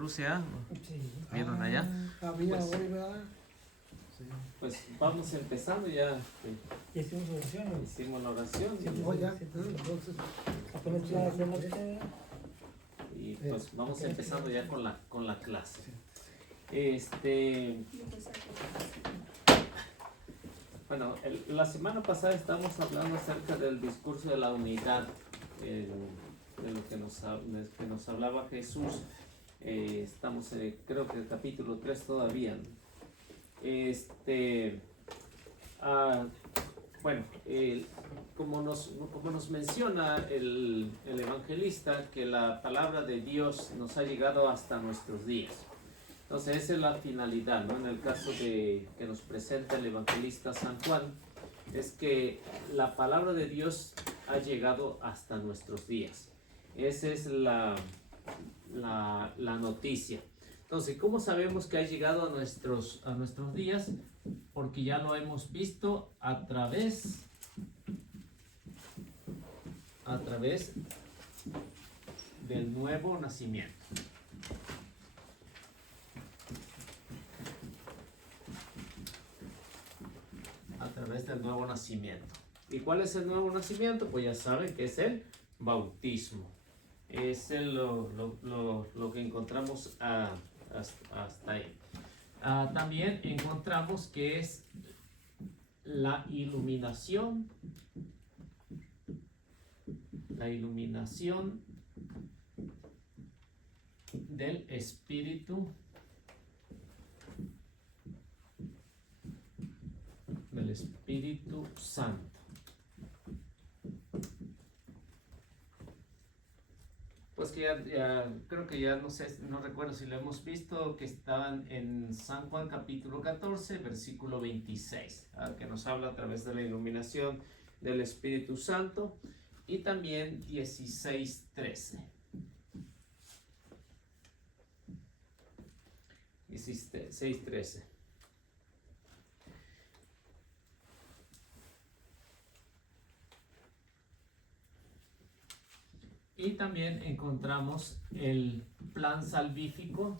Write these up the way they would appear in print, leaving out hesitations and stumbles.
Rusia, Sí. ¿vieron allá? Había Pues- hoy, ¿verdad? Sí. Pues vamos empezando ya. Y hicimos oración. Hicimos la oración Sí, pues ya. Entonces, apenas estoy haciendo y pues vamos empezando ya con la clase. Bueno, la semana pasada estábamos hablando acerca del discurso de la unidad, de lo que nos hablaba Jesús. Estamos creo que en el capítulo 3 todavía, ¿no? Bueno, como nos menciona el evangelista, que la palabra de Dios nos ha llegado hasta nuestros días. Entonces esa es la finalidad, ¿no? En el caso que nos presenta el evangelista San Juan, es que la palabra de Dios ha llegado hasta nuestros días. Esa es la noticia. Entonces, ¿cómo sabemos que ha llegado a nuestros días? Porque ya lo hemos visto a través del nuevo nacimiento. A través del nuevo nacimiento. ¿Y cuál es el nuevo nacimiento? Pues ya saben que es el bautismo. Es lo que encontramos hasta ahí. También encontramos que es la iluminación del Espíritu Santo. Pues que ya creo que ya no recuerdo si lo hemos visto, que estaban en San Juan capítulo 14, versículo 26, que nos habla a través de la iluminación del Espíritu Santo, y también 16:13. 16:13. Y también encontramos el plan salvífico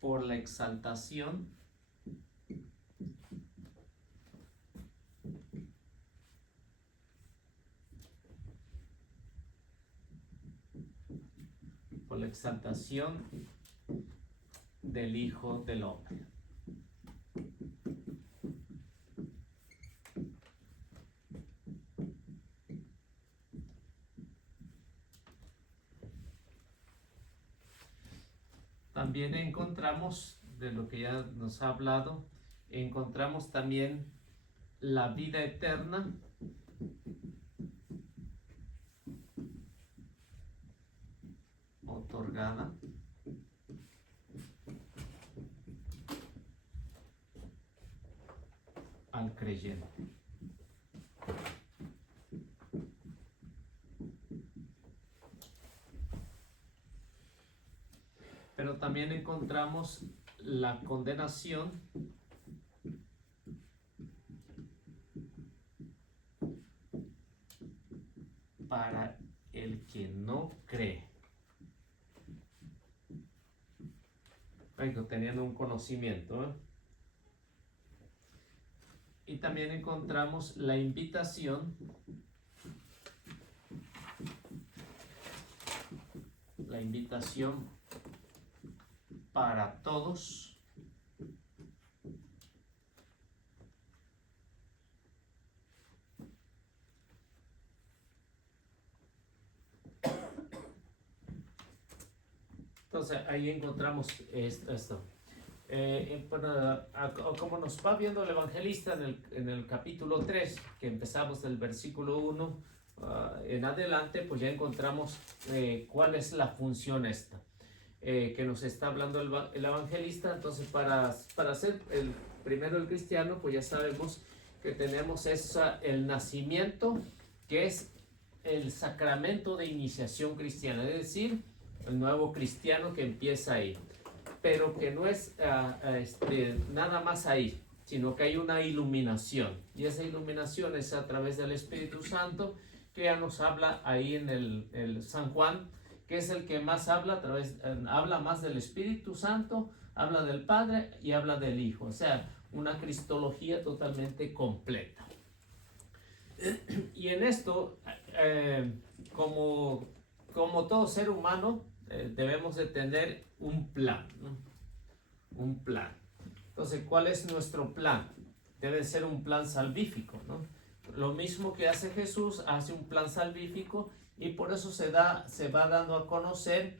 por la exaltación del Hijo del Hombre. También encontramos, de lo que ya nos ha hablado, encontramos también la vida eterna otorgada al creyente. Pero también encontramos la condenación para el que no cree. Teniendo un conocimiento, ¿eh? Y también encontramos la invitación para todos entonces ahí encontramos esto. Como nos va viendo el evangelista en el capítulo 3, que empezamos del versículo 1 en adelante, pues ya encontramos cuál es la función esta que nos está hablando el evangelista. Entonces, para ser primero el cristiano, pues ya sabemos que tenemos el nacimiento, que es el sacramento de iniciación cristiana, es decir, el nuevo cristiano que empieza ahí, pero que no es nada más ahí, sino que hay una iluminación. Y esa iluminación es a través del Espíritu Santo, que ya nos habla ahí en el San Juan, que es el que más habla, habla más del Espíritu Santo, habla del Padre y habla del Hijo. O sea, una cristología totalmente completa. Y en esto, como todo ser humano, debemos de tener un plan, ¿no? Un plan. Entonces, ¿cuál es nuestro plan? Debe ser un plan salvífico, ¿no? Lo mismo que hace Jesús, hace un plan salvífico, y por eso se va dando a conocer,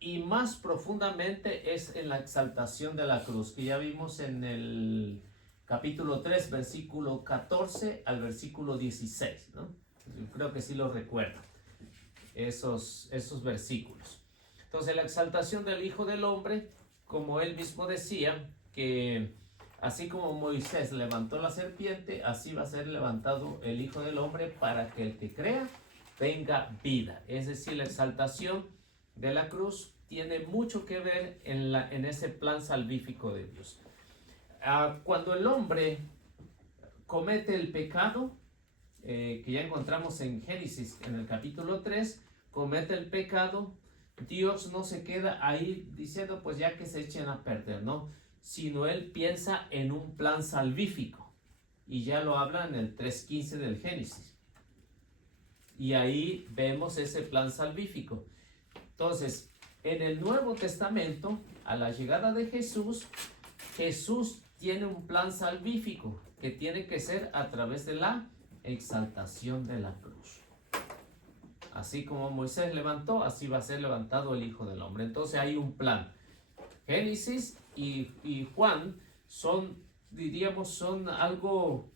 y más profundamente es en la exaltación de la cruz, que ya vimos en el capítulo 3, versículo 14 al versículo 16, ¿no? Yo creo que sí lo recuerdan, esos versículos. Entonces, la exaltación del Hijo del Hombre, como él mismo decía, que así como Moisés levantó la serpiente, así va a ser levantado el Hijo del Hombre, para que el que crea tenga vida. Es decir, la exaltación de la cruz tiene mucho que ver en ese plan salvífico de Dios. Cuando el hombre comete el pecado, que ya encontramos en Génesis, en el capítulo 3, comete el pecado, Dios no se queda ahí diciendo, pues ya que se echen a perder, ¿no? Sino Él piensa en un plan salvífico. Y ya lo habla en el 3:15 del Génesis. Y ahí vemos ese plan salvífico. Entonces, en el Nuevo Testamento, a la llegada de Jesús, Jesús tiene un plan salvífico que tiene que ser a través de la exaltación de la cruz. Así como Moisés levantó, así va a ser levantado el Hijo del Hombre. Entonces hay un plan. Génesis y Juan son algo.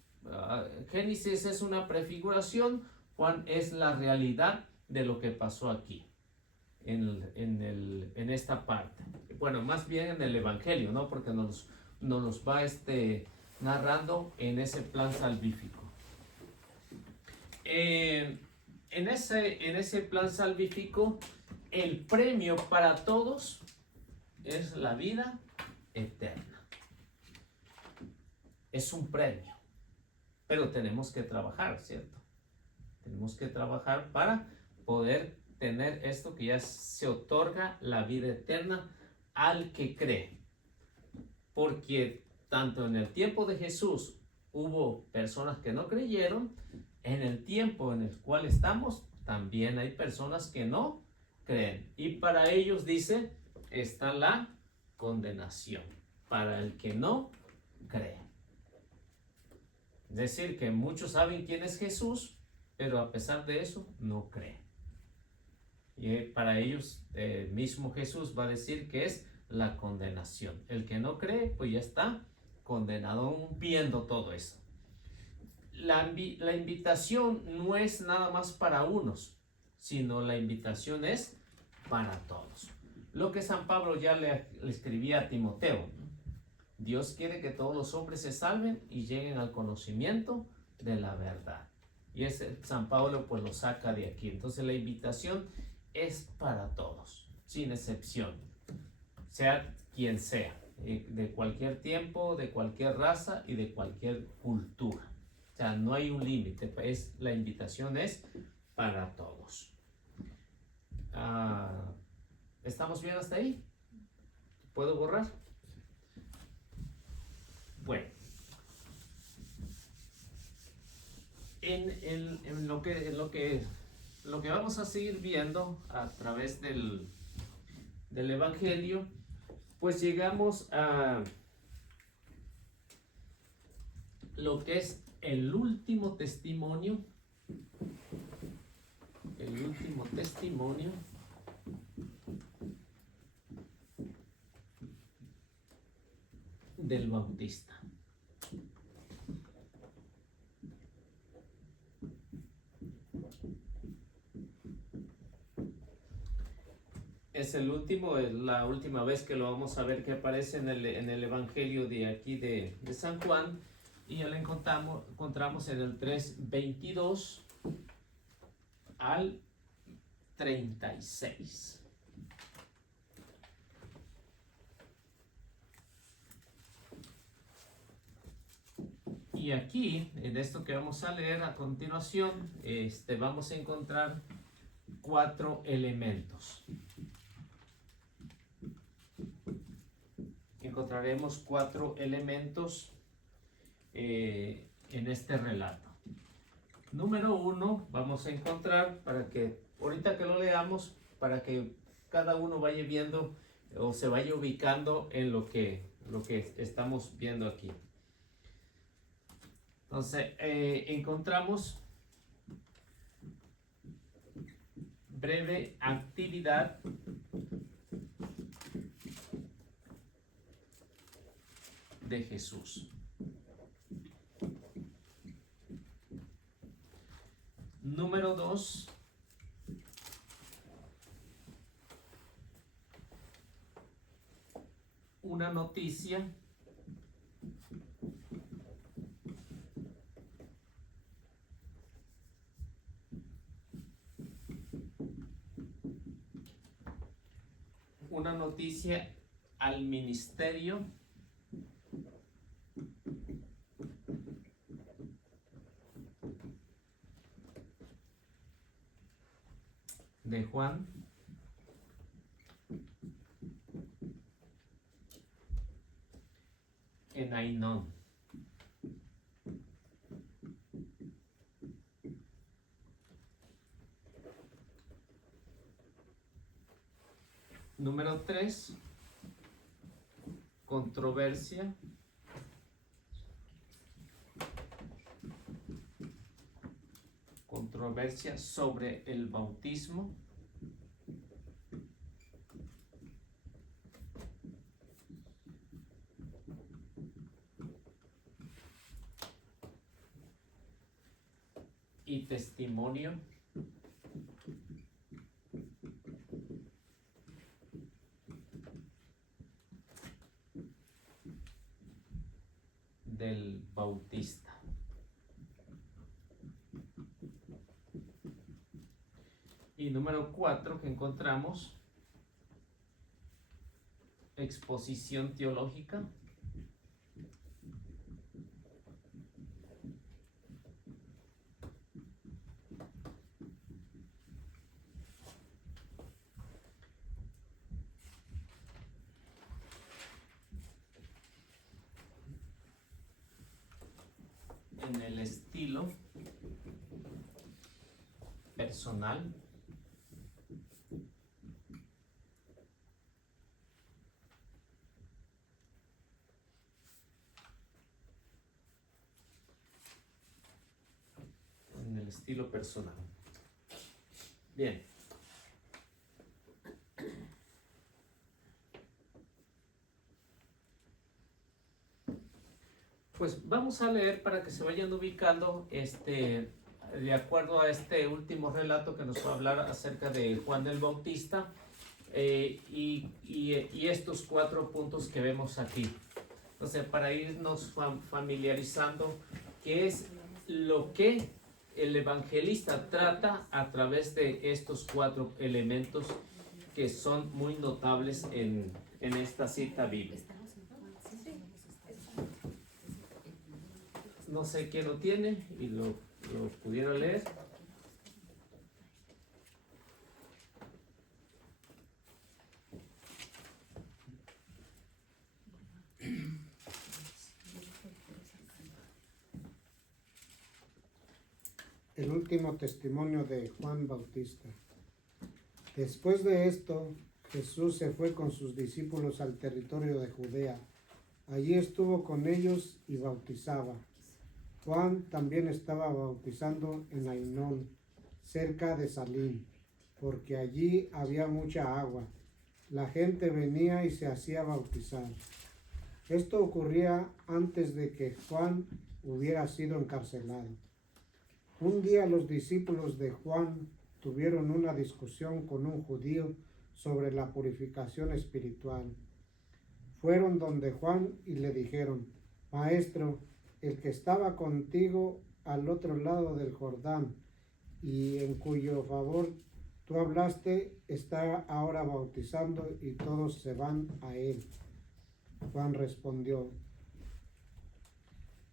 Génesis es una prefiguración, Juan es la realidad de lo que pasó aquí, en esta parte. Bueno, más bien en el Evangelio, ¿no? Porque nos va narrando en ese plan salvífico. En ese plan salvífico, el premio para todos es la vida eterna. Es un premio, pero tenemos que trabajar, ¿cierto? Tenemos que trabajar para poder tener esto que ya se otorga, la vida eterna al que cree. Porque tanto en el tiempo de Jesús hubo personas que no creyeron, en el tiempo en el cual estamos también hay personas que no creen. Y para ellos, dice, está la condenación, para el que no cree. Es decir, que muchos saben quién es Jesús, pero a pesar de eso no creen. Y para ellos mismo Jesús va a decir que es la condenación. El que no cree, pues ya está condenado, viendo todo eso. La invitación no es nada más para unos, sino la invitación es para todos. Lo que San Pablo ya le escribía a Timoteo, ¿no? Dios quiere que todos los hombres se salven y lleguen al conocimiento de la verdad. Y San Pablo pues lo saca de aquí. Entonces la invitación es para todos, sin excepción, sea quien sea, de cualquier tiempo, de cualquier raza y de cualquier cultura. O sea, no hay un límite, la invitación es para todos. ¿Estamos bien hasta ahí? ¿Puedo borrar? Bueno, en lo que vamos a seguir viendo a través del Evangelio, pues llegamos a lo que es el último testimonio del Bautista. Es la última vez que lo vamos a ver, que aparece en el Evangelio de aquí de San Juan, y ya lo encontramos en el 3:22 al 36. Y aquí, en esto que vamos a leer a continuación, vamos a encontrar 4 elementos. Encontraremos 4 elementos en este relato. Número 1, vamos a encontrar, para que ahorita que lo leamos, para que cada uno vaya viendo o se vaya ubicando en lo que estamos viendo aquí. Entonces, encontramos breve actividad de Jesús. Número 2, una noticia al ministerio de Juan en Ainón. Número 3, controversia sobre el bautismo. Y testimonio del Bautista. Y número 4 que encontramos, exposición teológica en el estilo personal Bien. Pues vamos a leer para que se vayan ubicando de acuerdo a este último relato que nos va a hablar acerca de Juan el Bautista y estos 4 puntos que vemos aquí. Entonces, para irnos familiarizando qué es lo que el evangelista trata a través de estos 4 elementos que son muy notables en esta cita bíblica. No sé quién lo tiene y lo pudiera leer. El último testimonio de Juan Bautista. Después de esto, Jesús se fue con sus discípulos al territorio de Judea. Allí estuvo con ellos y bautizaba. Juan también estaba bautizando en Ainón, cerca de Salim, porque allí había mucha agua. La gente venía y se hacía bautizar. Esto ocurría antes de que Juan hubiera sido encarcelado. Un día los discípulos de Juan tuvieron una discusión con un judío sobre la purificación espiritual. Fueron donde Juan y le dijeron: Maestro, el que estaba contigo al otro lado del Jordán y en cuyo favor tú hablaste, está ahora bautizando y todos se van a él. Juan respondió: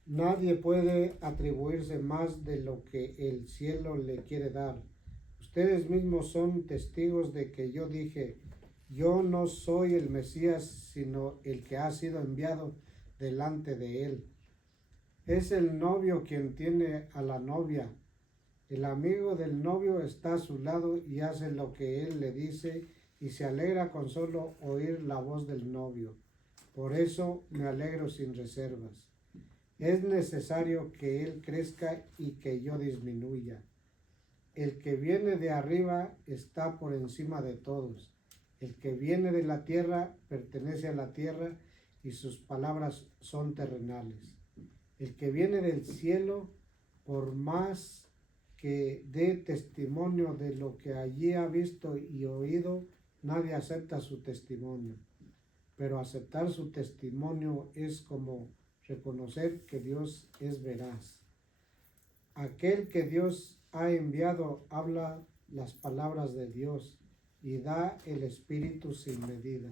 Nadie puede atribuirse más de lo que el cielo le quiere dar. Ustedes mismos son testigos de que yo dije, yo no soy el Mesías, sino el que ha sido enviado delante de él. Es el novio quien tiene a la novia. El amigo del novio está a su lado y hace lo que él le dice y se alegra con solo oír la voz del novio. Por eso me alegro sin reservas. Es necesario que él crezca y que yo disminuya. El que viene de arriba está por encima de todos. El que viene de la tierra pertenece a la tierra y sus palabras son terrenales. El que viene del cielo, por más que dé testimonio de lo que allí ha visto y oído, nadie acepta su testimonio. Pero aceptar su testimonio es como reconocer que Dios es veraz. Aquel que Dios ha enviado habla las palabras de Dios y da el Espíritu sin medida,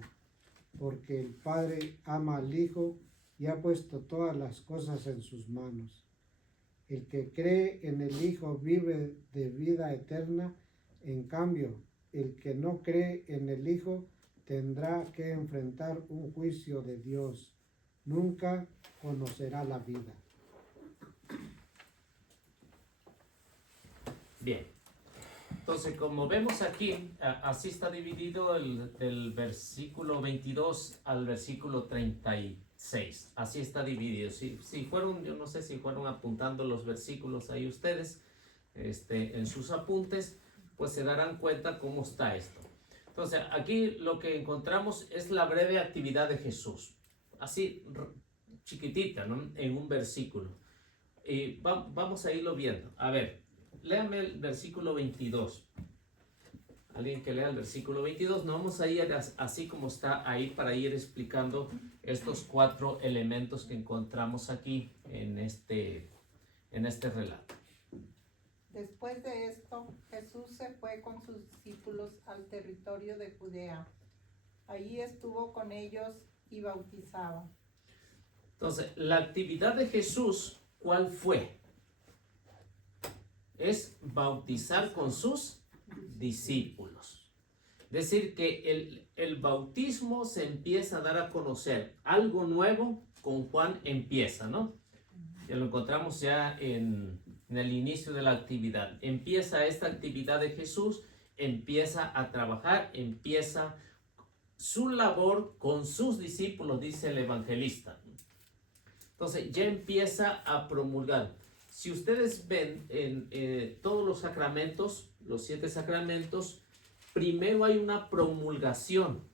porque el Padre ama al Hijo y ha puesto todas las cosas en sus manos. El que cree en el Hijo vive de vida eterna, en cambio, el que no cree en el Hijo tendrá que enfrentar un juicio de Dios. Nunca conocerá la vida. Bien. Entonces, como vemos aquí, así está dividido del versículo 22 al versículo 36. Así está dividido. Si fueron, yo no sé si fueron apuntando los versículos ahí ustedes, en sus apuntes, pues se darán cuenta cómo está esto. Entonces, aquí lo que encontramos es la breve actividad de Jesús. Así, chiquitita, ¿no? En un versículo. Y vamos a irlo viendo. A ver, léame el versículo 22. Alguien que lea el versículo 22. No vamos a ir así como está ahí para ir explicando estos 4 elementos que encontramos aquí en este relato. Después de esto, Jesús se fue con sus discípulos al territorio de Judea. Allí estuvo con ellos y bautizaba. Entonces, la actividad de Jesús, ¿cuál fue? Es bautizar con sus discípulos. Es decir, que el bautismo se empieza a dar a conocer. Algo nuevo con Juan empieza, ¿no? Ya lo encontramos ya en el inicio de la actividad. Empieza esta actividad de Jesús, empieza a trabajar, empieza su labor con sus discípulos, dice el evangelista. Entonces ya empieza a promulgar. Si ustedes ven en todos los sacramentos, los 7 sacramentos, primero hay una promulgación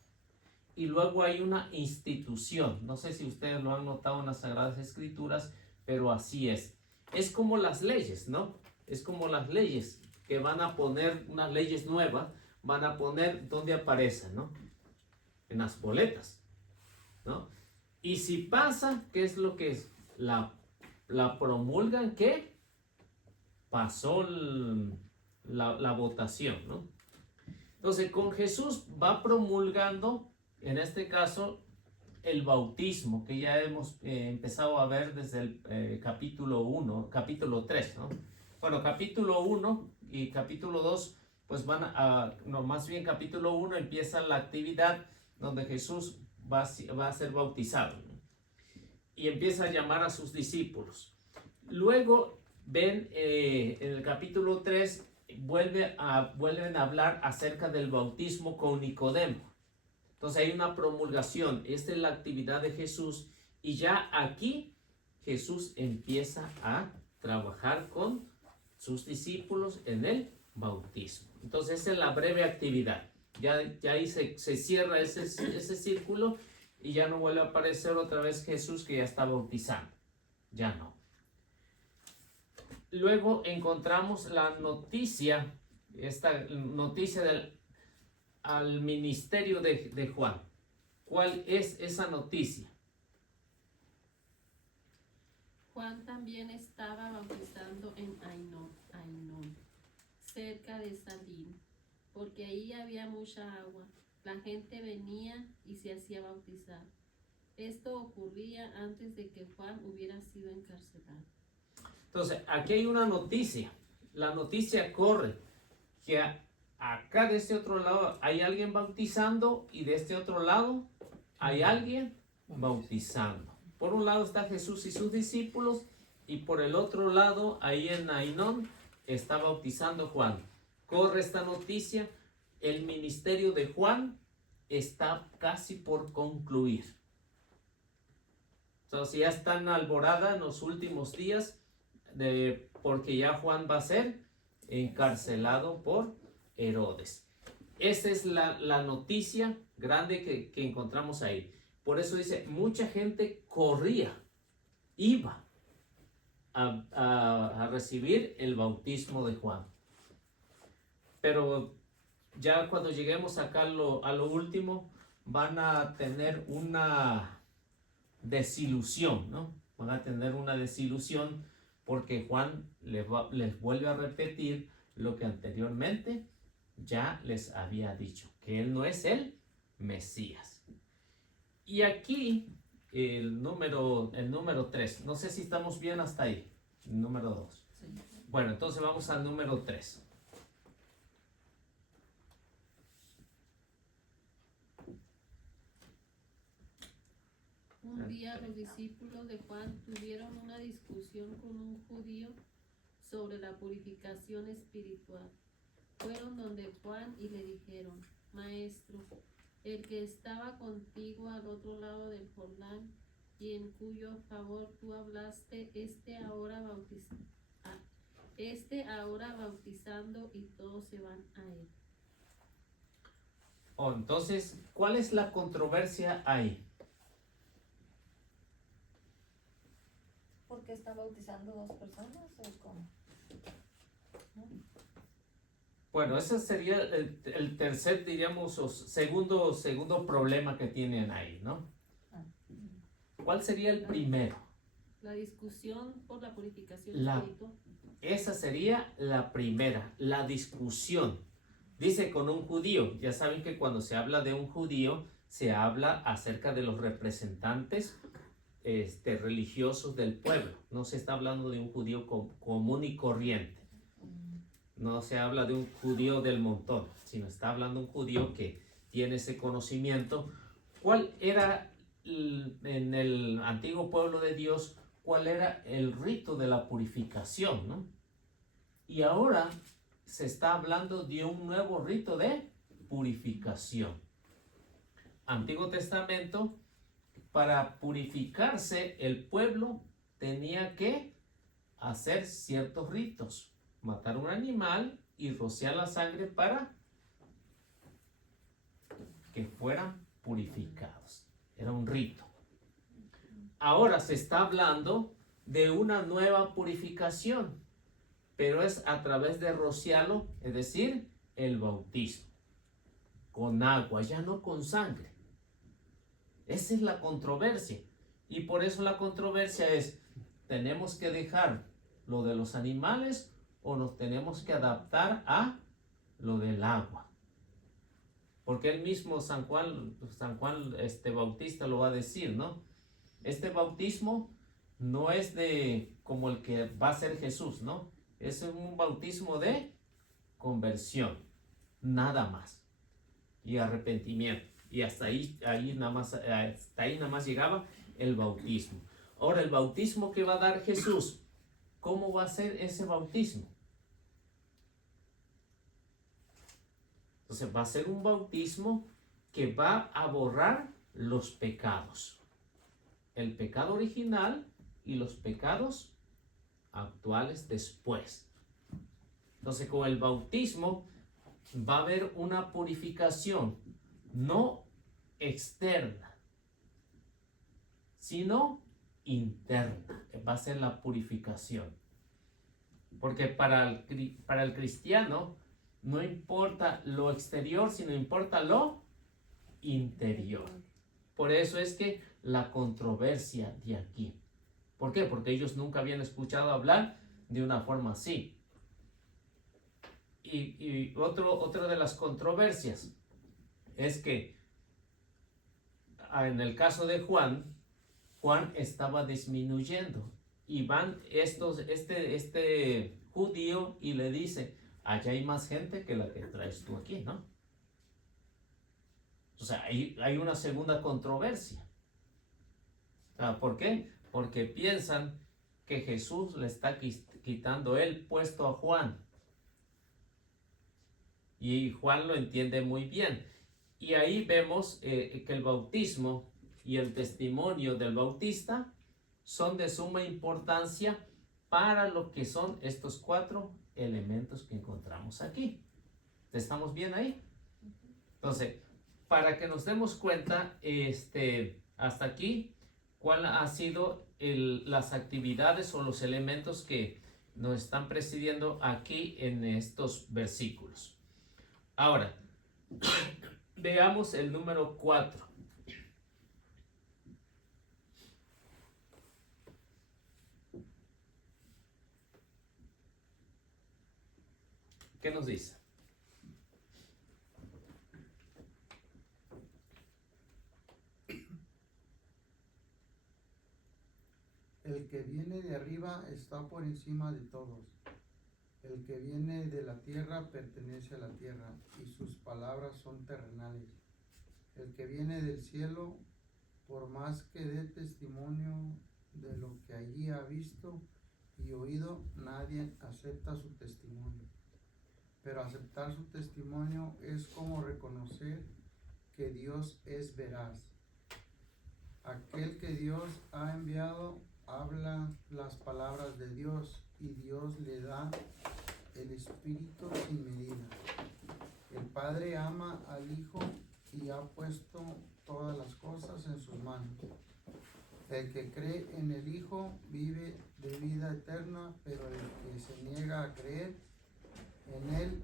y luego hay una institución. No sé si ustedes lo han notado en las Sagradas Escrituras, pero así es. Es como las leyes, ¿no? Es como las leyes que van a poner unas leyes nuevas, van a poner donde aparecen, ¿no? En las boletas, ¿no? Y si pasa, ¿qué es lo que es? La promulgan, ¿qué? Pasó la votación, ¿no? Entonces, con Jesús va promulgando, en este caso, el bautismo, que ya hemos empezado a ver desde el capítulo 3, ¿no? Bueno, capítulo 1 y capítulo 2, pues más bien capítulo 1 empieza la actividad donde Jesús va a ser bautizado, ¿no? Y empieza a llamar a sus discípulos. Luego ven en el capítulo 3 vuelven a hablar acerca del bautismo con Nicodemo. Entonces hay una promulgación. Esta es la actividad de Jesús y ya aquí Jesús empieza a trabajar con sus discípulos en el bautismo. Entonces esa es la breve actividad. Ya ahí se cierra ese círculo y ya no vuelve a aparecer otra vez Jesús que ya está bautizando. Ya no. Luego encontramos la noticia, esta noticia al ministerio de Juan. ¿Cuál es esa noticia? Juan también estaba bautizando en Ainón, cerca de Salim, porque ahí había mucha agua. La gente venía y se hacía bautizar. Esto ocurría antes de que Juan hubiera sido encarcelado. Entonces, aquí hay una noticia. La noticia corre que acá de este otro lado hay alguien bautizando y de este otro lado hay alguien bautizando. Por un lado está Jesús y sus discípulos y por el otro lado, ahí en Ainón, está bautizando Juan. Corre esta noticia, el ministerio de Juan está casi por concluir. Entonces ya está en alborada en los últimos días, porque ya Juan va a ser encarcelado por Herodes. Esa es la noticia grande que encontramos ahí. Por eso dice, mucha gente corría, iba a recibir el bautismo de Juan. Pero ya cuando lleguemos acá a lo último, van a tener una desilusión, ¿no? Van a tener una desilusión porque Juan les vuelve a repetir lo que anteriormente ya les había dicho, que él no es el Mesías. Y aquí el número 3, no sé si estamos bien hasta ahí, el número 2. Bueno, entonces vamos al número 3. Un día los discípulos de Juan tuvieron una discusión con un judío sobre la purificación espiritual. Fueron donde Juan y le dijeron, Maestro, el que estaba contigo al otro lado del Jordán y en cuyo favor tú hablaste, ahora bautizando y todos se van a él. Entonces, ¿cuál es la controversia ahí? ¿Por qué está bautizando dos personas o cómo? Bueno, ese sería el tercer, diríamos, o segundo problema que tienen ahí, ¿no? ¿Cuál sería el primero? La discusión por la purificación espiritual. Esa sería la primera, la discusión. Dice con un judío. Ya saben que cuando se habla de un judío, se habla acerca de los representantes religiosos del pueblo. No se está hablando de un judío común y corriente. No se habla de un judío del montón, sino está hablando de un judío que tiene ese conocimiento. ¿Cuál era en el antiguo pueblo de Dios, cuál era el rito de la purificación, ¿no? Y ahora se está hablando de un nuevo rito de purificación. Antiguo Testamento, para purificarse el pueblo tenía que hacer ciertos ritos, matar un animal y rociar la sangre para que fueran purificados. Era un rito. Ahora se está hablando de una nueva purificación, pero es a través de rociarlo, es decir, el bautismo, con agua, ya no con sangre. Esa es la controversia. Y por eso la controversia es, ¿tenemos que dejar lo de los animales o nos tenemos que adaptar a lo del agua? Porque el mismo San Juan Bautista lo va a decir, ¿no? Este bautismo no es de como el que va a ser Jesús, ¿no? Es un bautismo de conversión, nada más, y arrepentimiento. Y hasta ahí nada más llegaba el bautismo. Ahora, el bautismo que va a dar Jesús, ¿cómo va a ser ese bautismo? Entonces va a ser un bautismo que va a borrar los pecados. El pecado original y los pecados actuales después. Entonces con el bautismo va a haber una purificación, no externa, sino interna. Va a ser la purificación. Porque para el cristiano no importa lo exterior, sino importa lo interior. Por eso es que la controversia de aquí. ¿Por qué? Porque ellos nunca habían escuchado hablar de una forma así. Y otra de las controversias es que en el caso de Juan, Juan estaba disminuyendo. Y van este judío y le dice, allá hay más gente que la que traes tú aquí, ¿no? O sea, hay una segunda controversia. ¿Por qué? Porque piensan que Jesús le está quitando el puesto a Juan. Y Juan lo entiende muy bien. Y ahí vemos que el bautismo y el testimonio del bautista son de suma importancia para lo que son estos 4 elementos que encontramos aquí. ¿Estamos bien ahí? Entonces, para que nos demos cuenta, hasta aquí, cuál ha sido las actividades o los elementos que nos están presidiendo aquí en estos versículos. Ahora, veamos el número 4. ¿Qué nos dice? El que viene de arriba está por encima de todos. El que viene de la tierra pertenece a la tierra, y sus palabras son terrenales. El que viene del cielo, por más que dé testimonio de lo que allí ha visto y oído, nadie acepta su testimonio. Pero aceptar su testimonio es como reconocer que Dios es veraz. Aquel que Dios ha enviado habla las palabras de Dios, y Dios le da el Espíritu sin medida. El Padre ama al Hijo y ha puesto todas las cosas en sus manos. El que cree en el Hijo vive de vida eterna, pero el que se niega a creer en él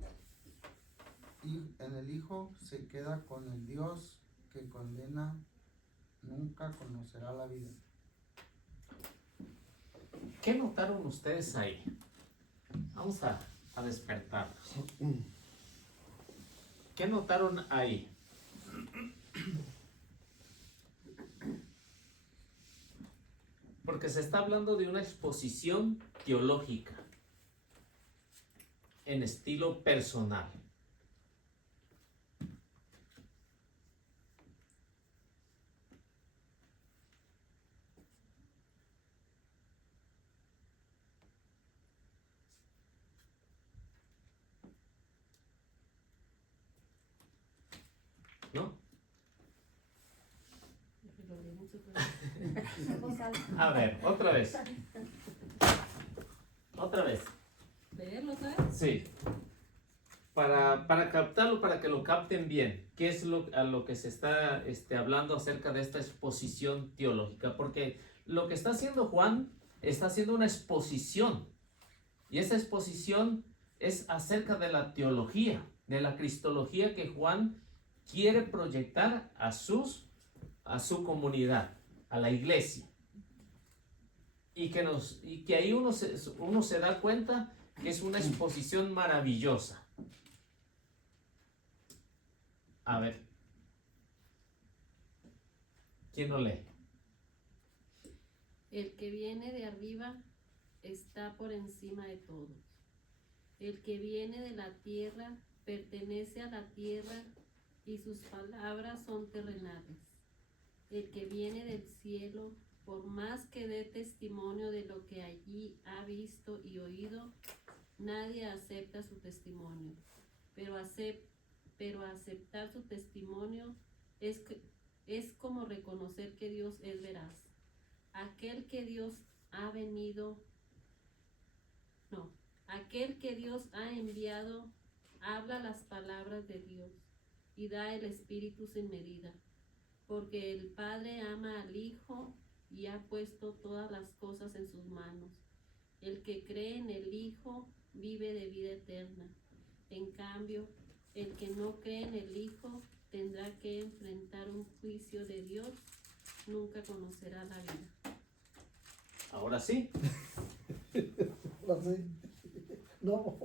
y en el Hijo se queda con el Dios que condena, nunca conocerá la vida. ¿Qué notaron ustedes ahí? Vamos a despertarlos. ¿Qué notaron ahí? Porque se está hablando de una exposición teológica en estilo personal. ¿No? En voz alta. A ver, otra vez. Otra vez. ¿Leerlo otra vez? Sí. Para captarlo, para que lo capten bien, ¿qué es a lo que se está hablando acerca de esta exposición teológica? Porque lo que está haciendo Juan está haciendo una exposición, y esa exposición es acerca de la teología, de la cristología que Juan quiere proyectar a su comunidad, a la iglesia. Y que ahí uno se da cuenta que es una exposición maravillosa. A ver, ¿quién lo lee? El que viene de arriba está por encima de todos. El que viene de la tierra pertenece a la tierra, y sus palabras son terrenales. El que viene del cielo, por más que dé testimonio de lo que allí ha visto y oído, nadie acepta su testimonio. Pero aceptar su testimonio es como reconocer que Dios es veraz. Aquel que Dios ha enviado habla las palabras de Dios y da el Espíritu sin medida, porque el Padre ama al Hijo y ha puesto todas las cosas en sus manos. El que cree en el Hijo vive de vida eterna. En cambio, el que no cree en el Hijo tendrá que enfrentar un juicio de Dios, nunca conocerá la vida. Ahora sí. No.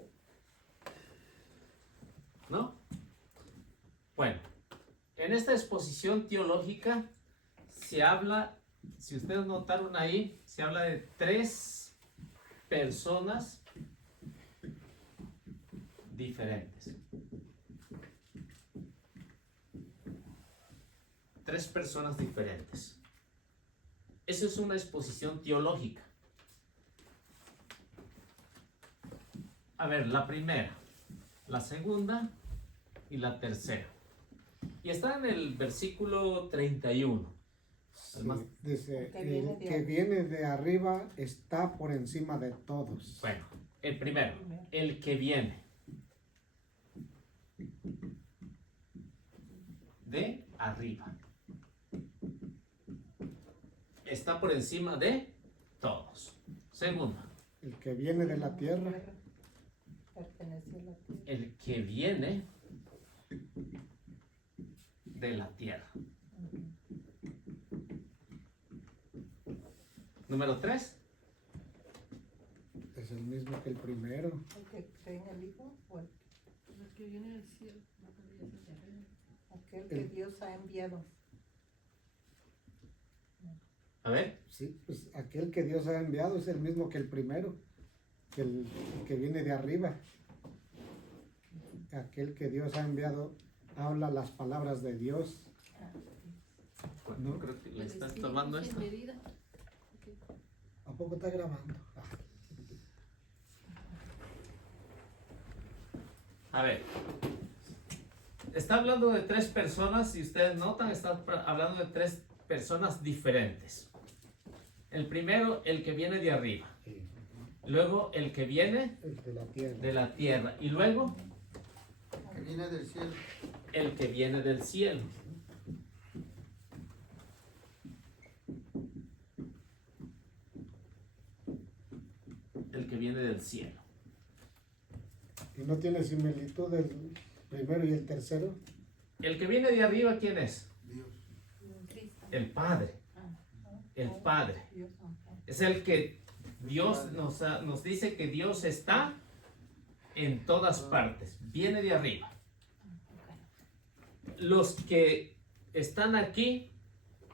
¿No? Bueno, en esta exposición teológica se habla, si ustedes notaron ahí, se habla de 3 personas diferentes. 3 personas diferentes. Eso es una exposición teológica. A ver, la primera, la segunda y la tercera. Y está en el versículo 31. Sí, Además- dice, El que viene el de que arriba. viene de arriba está por encima de todos. Bueno, el primero, el que viene de arriba. Está por encima de todos. Segunda, El que viene de la tierra Pertenece a la tierra. el que viene de la tierra. Número 3, es el mismo que el primero. El que cree en el Hijo o El que viene del cielo, no podría ser de arriba. aquel que El- Dios ha enviado. a ver, Sí, pues aquel que Dios ha enviado es el mismo que el primero, que el que viene de arriba. Aquel que Dios ha enviado habla las palabras de Dios. no creo que le El estás espíritu tomando sin esto. medida. ¿A poco está grabando? A ver, está hablando de 3 personas, si ustedes notan, está hablando de 3 personas diferentes. El primero, el que viene de arriba. Sí, Luego, el que viene el de la tierra. de la tierra. Y luego, Que viene del cielo. el que viene del cielo. El que viene del cielo. ¿Y no tiene similitud el primero y el tercero? El que viene de arriba, ¿quién es? Dios. Cristo. El Padre. El Padre. Dios, Es el que Dios nos dice que Dios está en todas partes. Viene de arriba. Los que están aquí,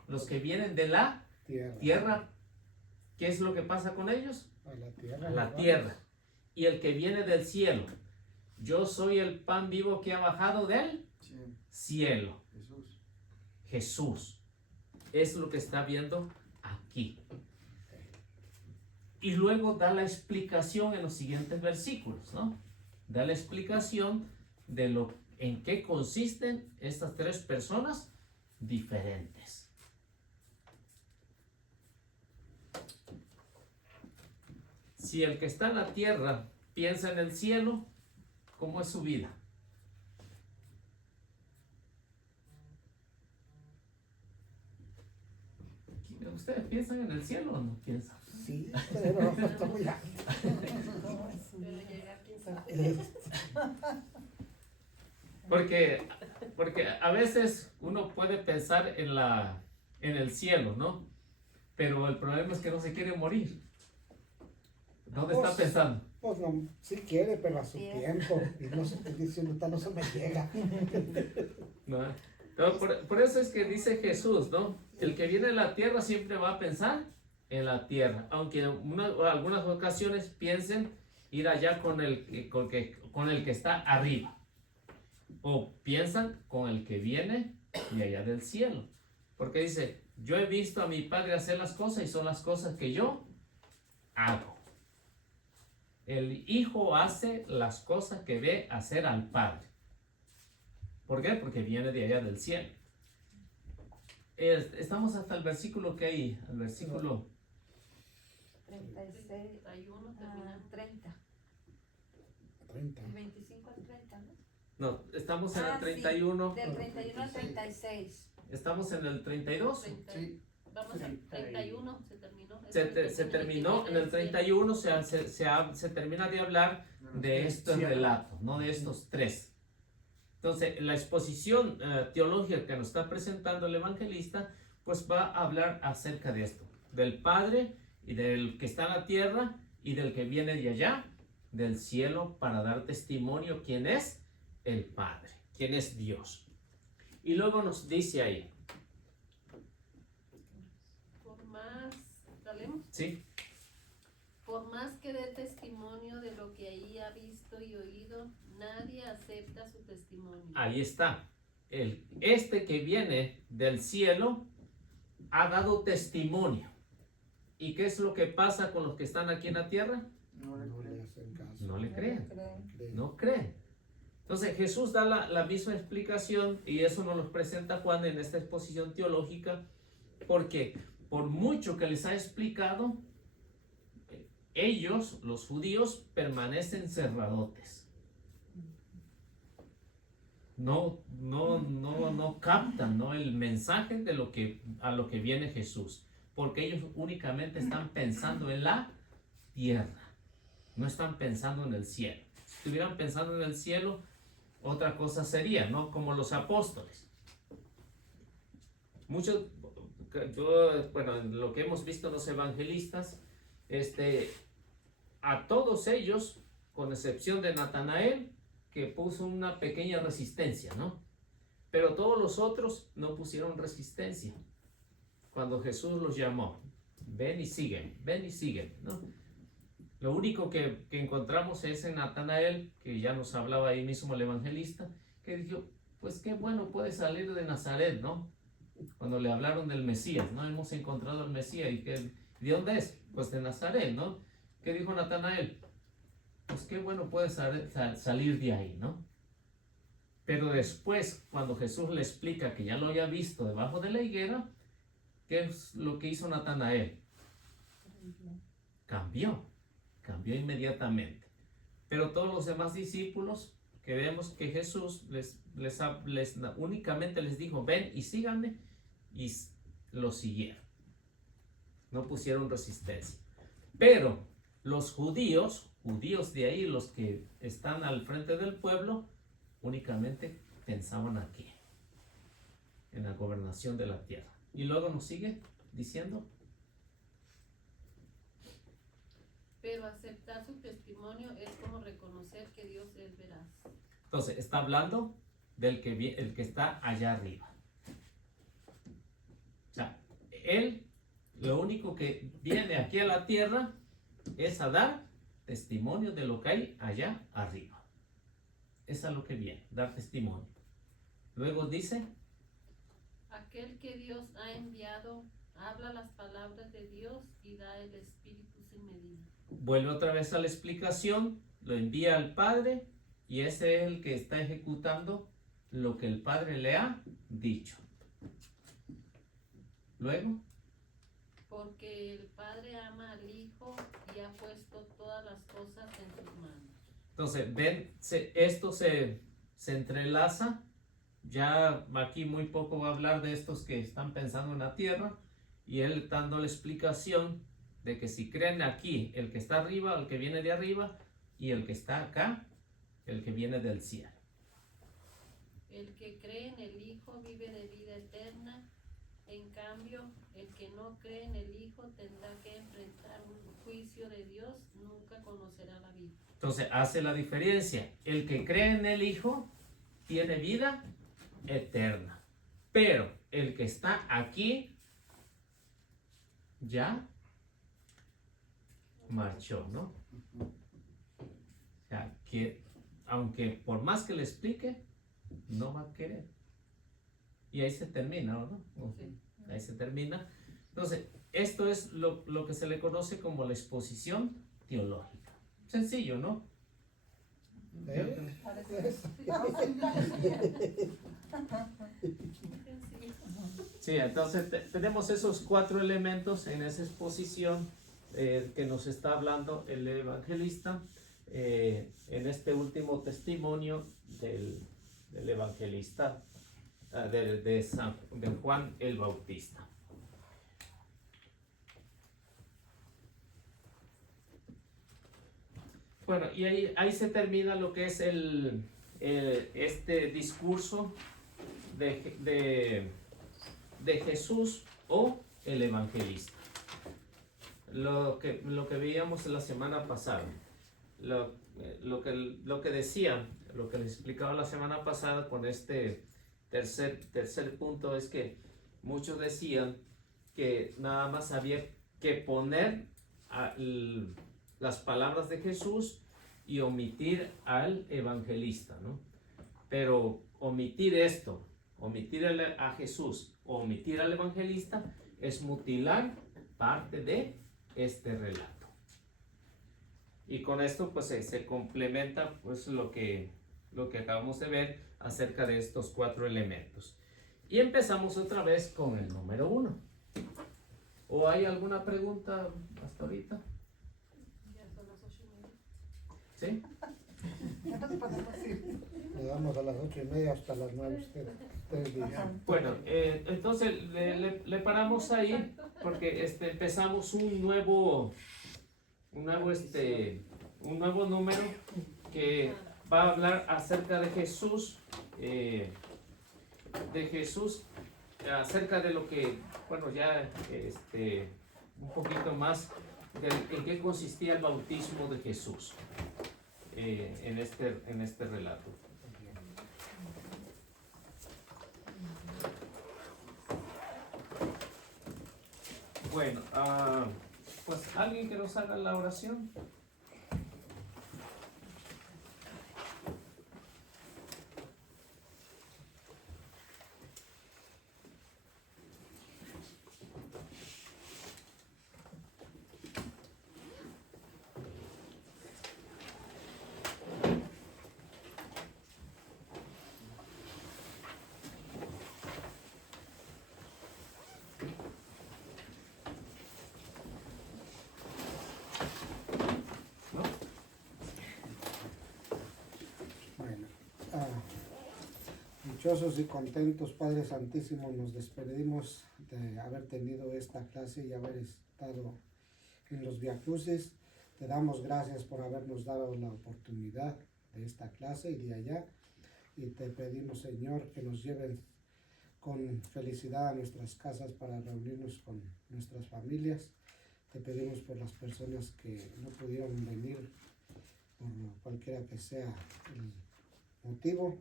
los que vienen de la Tierra. tierra, ¿qué es lo que pasa con ellos? A la tierra. A la ¿verdad? tierra. Y el que viene del cielo. Yo soy el pan vivo que ha bajado del Sí, cielo. Jesús. Jesús. Es lo que está viendo aquí. Y luego da la explicación en los siguientes versículos, ¿no? Da la explicación de lo en qué consisten estas 3 personas diferentes. Si el que está en la tierra piensa en el cielo, ¿cómo es su vida? ¿Ustedes piensan en el cielo o no piensan? Sí, pero está muy alto. Pero llegar quién sabe. Porque a veces uno puede pensar en el cielo, ¿no? Pero el problema es que no se quiere morir. ¿Dónde está Pues, pensando? Pues no, sí quiere, pero a su Sí. tiempo. Y no se dice, no se me llega. ¿No? No, por eso es que dice Jesús, ¿no? El que viene de la tierra siempre va a pensar en la tierra, aunque en algunas ocasiones piensen ir allá con el que está arriba, o piensan con el que viene de allá del cielo, porque dice, yo he visto a mi Padre hacer las cosas y son las cosas que yo hago. El Hijo hace las cosas que ve hacer al Padre. ¿Por qué? Porque viene de allá del cielo. Estamos hasta el versículo que hay, el versículo 36 31 a termina. 30. 30. 25 al 30, ¿no? no, estamos en Ah, el sí, 31, Del 31 al 36. estamos en el 32. 30, Sí, vamos al 31, se terminó. Se terminó en el 31, se termina de hablar de este relato, no de estos 3. Entonces, la exposición teológica que nos está presentando el evangelista, pues va a hablar acerca de esto, del Padre y del que está en la tierra y del que viene de allá, del cielo, para dar testimonio quién es el Padre, quién es Dios. Y luego nos dice ahí, leemos. Sí, Por más que dé testimonio de lo que ahí ha visto y oído, nadie acepta su testimonio. ahí está. Este que viene del cielo ha dado testimonio. ¿Y qué es lo que pasa con los que están aquí en la tierra? No le No le creen. hacen caso. No le creen, Creen. no creen. Entonces Jesús da la misma explicación y eso nos lo presenta Juan en esta exposición teológica, porque por mucho que les ha explicado, ellos, los judíos, permanecen cerradotes. No captan, ¿no?, el mensaje de a lo que viene Jesús, porque ellos únicamente están pensando en la tierra, no están pensando en el cielo. Si estuvieran pensando en el cielo, otra cosa sería, ¿no? Como los apóstoles. Muchos, bueno, lo que hemos visto en los evangelistas, a todos ellos, con excepción de Natanael, que puso una pequeña resistencia, ¿no? Pero todos los otros no pusieron resistencia. Cuando Jesús los llamó, ven y siguen, ¿no? Lo único que encontramos es en Natanael, que ya nos hablaba ahí mismo el evangelista, que dijo, pues qué bueno puede salir de Nazaret, ¿no? Cuando le hablaron del Mesías, ¿no? Hemos encontrado al Mesías, y ¿de dónde es? Pues de Nazaret, ¿no? ¿Qué dijo Natanael? Pues qué bueno puede salir de ahí, ¿no? Pero después, cuando Jesús le explica que ya lo había visto debajo de la higuera, ¿qué es lo que hizo Natanael? Cambió inmediatamente. Pero todos los demás discípulos, que vemos que Jesús únicamente les dijo, ven y síganme, y lo siguieron. No pusieron resistencia. Pero los judíos de ahí, los que están al frente del pueblo, únicamente pensaban aquí, en la gobernación de la tierra. Y luego nos sigue diciendo, Pero aceptar su testimonio es como reconocer que Dios es veraz. entonces está hablando del el que está allá arriba. O sea, él lo único que viene aquí a la tierra es a dar testimonio de lo que hay allá arriba. Es a lo que viene, dar testimonio. Luego dice, Aquel que Dios ha enviado habla las palabras de Dios y da el Espíritu sin medida. vuelve otra vez a la explicación, lo envía al Padre y ese es el que está ejecutando lo que el Padre le ha dicho. Luego, Porque el Padre ama al Hijo y ha puesto todas las cosas en sus manos. entonces, ven, esto se entrelaza. Ya aquí muy poco va a hablar de estos que están pensando en la tierra y él dando la explicación de que si creen aquí, el que está arriba, el que viene de arriba, y el que está acá, el que viene del cielo. El que cree en el Hijo vive de vida eterna. En cambio, el que no cree en el Hijo tendrá que enfrentar un juicio de Dios, nunca conocerá la vida. Entonces hace la diferencia. El que cree en el Hijo tiene vida eterna. Pero el que está aquí ya marchó, ¿no? O sea, que aunque por más que le explique, no va a querer. Y ahí se termina, ¿no? Sí. Ahí se termina. Entonces, esto es lo que se le conoce como la exposición teológica. Sencillo, ¿no? Sí, entonces tenemos esos 4 elementos en esa exposición que nos está hablando el evangelista en este último testimonio del evangelista de Juan el Bautista. Bueno, y ahí se termina lo que es este discurso de Jesús o el evangelista. Lo que veíamos la semana pasada, lo que decía, lo que les explicaba la semana pasada con este tercer punto es que muchos decían que nada más había que poner las palabras de Jesús y omitir al evangelista, ¿no? Pero omitir esto, omitir a Jesús o omitir al evangelista es mutilar parte de este relato. Y con esto pues se complementa pues lo que acabamos de ver acerca de estos 4 elementos. Y empezamos otra vez con el número 1. ¿O hay alguna pregunta hasta ahorita? Ya son las 8:30. ¿Sí? Le damos a las 8:30 hasta las 9 ustedes digan. Bueno, entonces le paramos ahí porque empezamos un nuevo número que va a hablar acerca de Jesús, acerca de lo que, bueno, ya un poquito más en qué consistía el bautismo de Jesús en este relato. Bueno, pues alguien que nos haga la oración. Bueno, dichosos y contentos, Padre Santísimo, nos despedimos de haber tenido esta clase y haber estado en los viacrucis. Te damos gracias por habernos dado la oportunidad de esta clase y de allá. Y te pedimos, Señor, que nos lleves con felicidad a nuestras casas para reunirnos con nuestras familias. Te pedimos por las personas que no pudieron venir, por cualquiera que sea el motivo,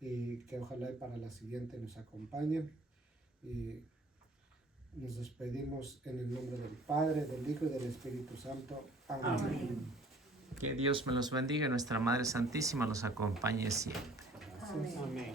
y que ojalá para la siguiente nos acompañen. Y nos despedimos en el nombre del Padre, del Hijo y del Espíritu Santo. Amén. Amén. Que Dios me los bendiga y nuestra Madre Santísima los acompañe siempre. Gracias. Amén.